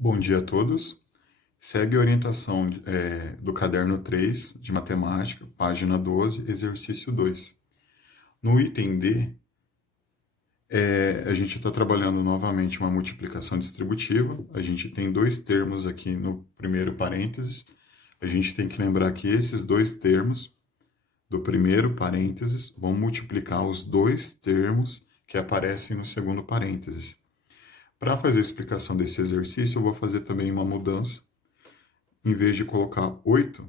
Bom dia a todos. Segue a orientação do caderno 3 de matemática, página 12, exercício 2. No item D, a gente está trabalhando novamente uma multiplicação distributiva. A gente tem dois termos aqui no primeiro parênteses. A gente tem que lembrar que esses dois termos do primeiro parênteses vão multiplicar os dois termos que aparecem no segundo parênteses. Para fazer a explicação desse exercício, eu vou fazer também uma mudança. Em vez de colocar 8,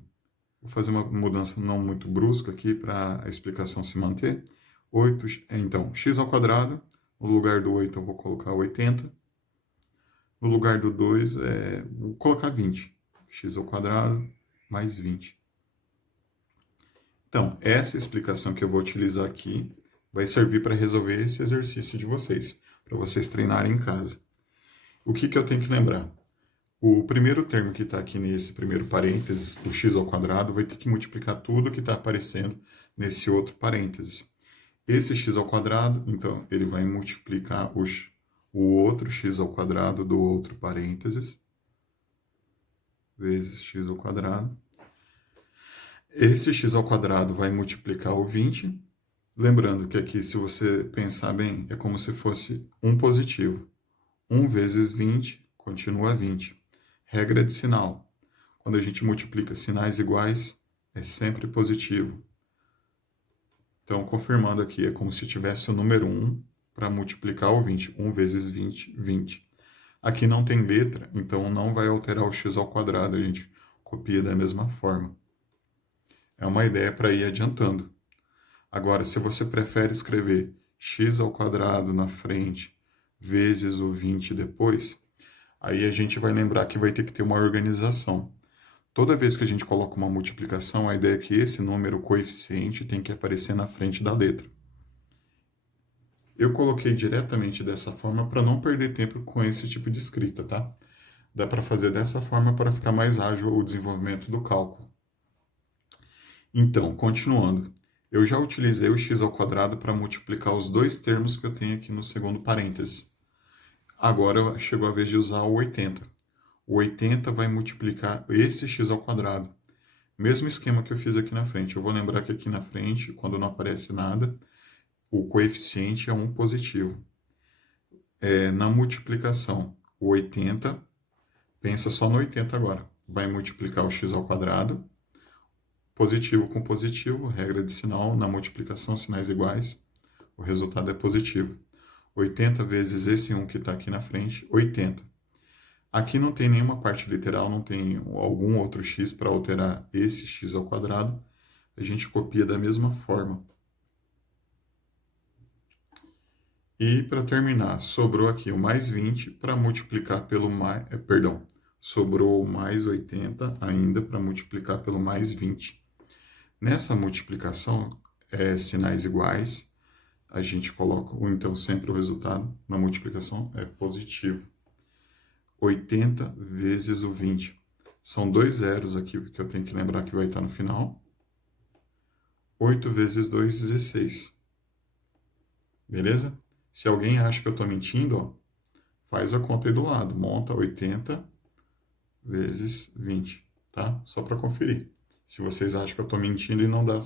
vou fazer uma mudança não muito brusca aqui para a explicação se manter. 8, então, x ao quadrado, no lugar do 8 eu vou colocar 80. No lugar do 2, vou colocar 20. X ao quadrado mais 20. Então, essa explicação que eu vou utilizar aqui vai servir para resolver esse exercício de vocês, para vocês treinarem em casa. O que eu tenho que lembrar? O primeiro termo que está aqui nesse primeiro parênteses, o x ao quadrado, vai ter que multiplicar tudo que está aparecendo nesse outro parênteses. Esse x ao quadrado, então, ele vai multiplicar o outro x ao quadrado do outro parênteses, vezes x ao quadrado. Esse x ao quadrado vai multiplicar o 20. Lembrando que aqui, se você pensar bem, é como se fosse um positivo. 1 vezes 20 continua 20. Regra de sinal. Quando a gente multiplica sinais iguais, é sempre positivo. Então, confirmando aqui, é como se tivesse o número 1 para multiplicar o 20. 1 vezes 20, 20. Aqui não tem letra, então não vai alterar o x ao quadrado, a gente copia da mesma forma. É uma ideia para ir adiantando. Agora, se você prefere escrever x ao quadrado na frente vezes o 20 depois, aí a gente vai lembrar que vai ter que ter uma organização. Toda vez que a gente coloca uma multiplicação, a ideia é que esse número coeficiente tem que aparecer na frente da letra. Eu coloquei diretamente dessa forma para não perder tempo com esse tipo de escrita, tá? Dá para fazer dessa forma para ficar mais ágil o desenvolvimento do cálculo. Então, continuando. Eu já utilizei o x ao quadrado para multiplicar os dois termos que eu tenho aqui no segundo parênteses. Agora chegou a vez de usar o 80. O 80 vai multiplicar esse x ao quadrado. Mesmo esquema que eu fiz aqui na frente. Eu vou lembrar que aqui na frente, quando não aparece nada, o coeficiente é um positivo. Na multiplicação, o 80, pensa só no 80 agora. Vai multiplicar o x ao quadrado. Positivo com positivo, regra de sinal, na multiplicação, sinais iguais, o resultado é positivo. 80 vezes esse 1 que está aqui na frente, 80. Aqui não tem nenhuma parte literal, não tem algum outro x para alterar esse x ao quadrado. A gente copia da mesma forma. E para terminar, sobrou aqui o mais 20 para multiplicar pelo mais... sobrou o mais 80 ainda para multiplicar pelo mais 20. Nessa multiplicação, sinais iguais, a gente coloca, ou então sempre o resultado na multiplicação é positivo. 80 vezes o 20. São dois zeros aqui que eu tenho que lembrar que vai estar no final. 8 vezes 2, 16. Beleza? Se alguém acha que eu estou mentindo, ó, faz a conta aí do lado. Monta 80 vezes 20, tá? Só para conferir. Se vocês acham que eu estou mentindo e não dá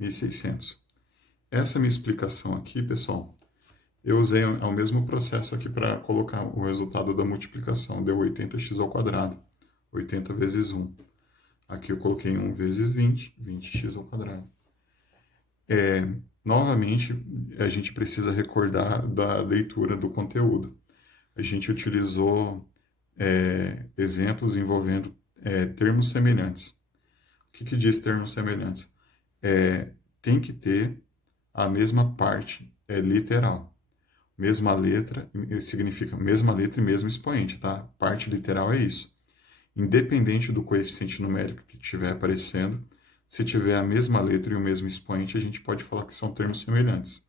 1.600. Essa minha explicação aqui, pessoal, eu usei o mesmo processo aqui para colocar o resultado da multiplicação. Deu 80x ao quadrado. 80 vezes 1. Aqui eu coloquei 1 vezes 20, 20x ao quadrado. Novamente, a gente precisa recordar da leitura do conteúdo. A gente utilizou exemplos envolvendo termos semelhantes. O que diz termos semelhantes? Tem que ter a mesma parte literal. Mesma letra significa mesma letra e mesmo expoente, tá? Parte literal é isso. Independente do coeficiente numérico que estiver aparecendo, se tiver a mesma letra e o mesmo expoente, a gente pode falar que são termos semelhantes.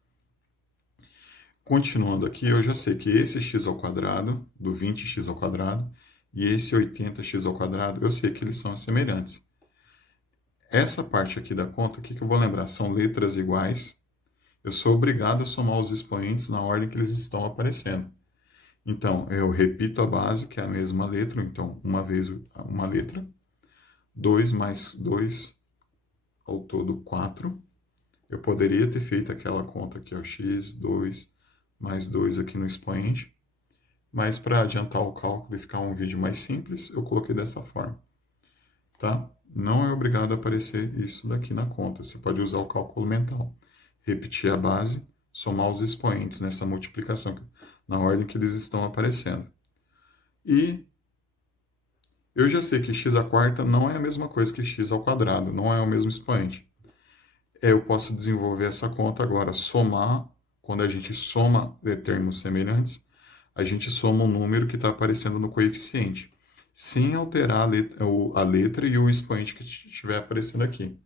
Continuando aqui, eu já sei que esse x ao quadrado, do 20x ao quadrado, e esse 80x ao quadrado, eu sei que eles são semelhantes. Essa parte aqui da conta, o que eu vou lembrar? São letras iguais. Eu sou obrigado a somar os expoentes na ordem que eles estão aparecendo. Então, eu repito a base, que é a mesma letra, então, uma vez uma letra. 2 mais 2, ao todo 4. Eu poderia ter feito aquela conta aqui, ó, x, 2 mais 2 aqui no expoente, mas para adiantar o cálculo e ficar um vídeo mais simples, eu coloquei dessa forma, tá? Não é obrigado a aparecer isso daqui na conta, você pode usar o cálculo mental. Repetir a base, somar os expoentes nessa multiplicação, na ordem que eles estão aparecendo. E eu já sei que x à quarta não é a mesma coisa que x ao quadrado, não é o mesmo expoente. Eu posso desenvolver essa conta agora, somar, quando a gente soma termos semelhantes, a gente soma um número que está aparecendo no coeficiente, sem alterar a letra e o expoente que estiver aparecendo aqui.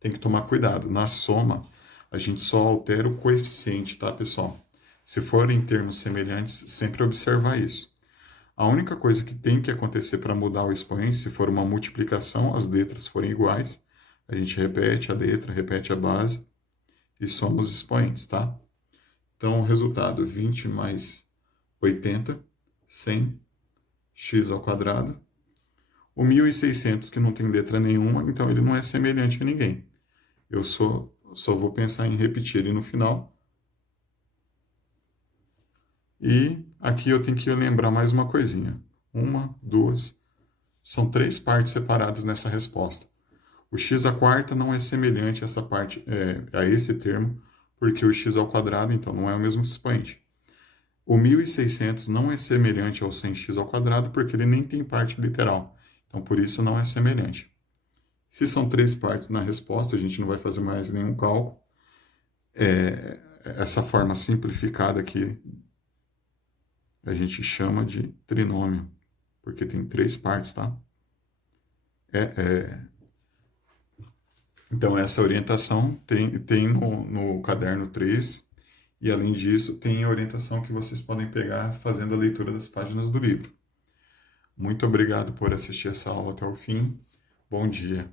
Tem que tomar cuidado. Na soma, a gente só altera o coeficiente, tá, pessoal? Se for em termos semelhantes, sempre observar isso. A única coisa que tem que acontecer para mudar o expoente, se for uma multiplicação, as letras forem iguais, a gente repete a letra, repete a base e soma os expoentes, tá? Então, o resultado, 20 mais 80, 100, x ao quadrado. O 1.600, que não tem letra nenhuma, então ele não é semelhante a ninguém. Eu só vou pensar em repetir ele no final. E aqui eu tenho que lembrar mais uma coisinha. Uma, duas, são 3 partes separadas nessa resposta. O x à quarta não é semelhante a essa parte, a esse termo, porque o x ao quadrado, então, não é o mesmo expoente. O 1.600 não é semelhante ao 100x ao quadrado, porque ele nem tem parte literal. Então, por isso, não é semelhante. Se são 3 partes na resposta, a gente não vai fazer mais nenhum cálculo. Essa forma simplificada aqui, a gente chama de trinômio, porque tem 3 partes, tá? Então, essa orientação tem no caderno 3, e além disso, tem a orientação que vocês podem pegar fazendo a leitura das páginas do livro. Muito obrigado por assistir essa aula até o fim. Bom dia.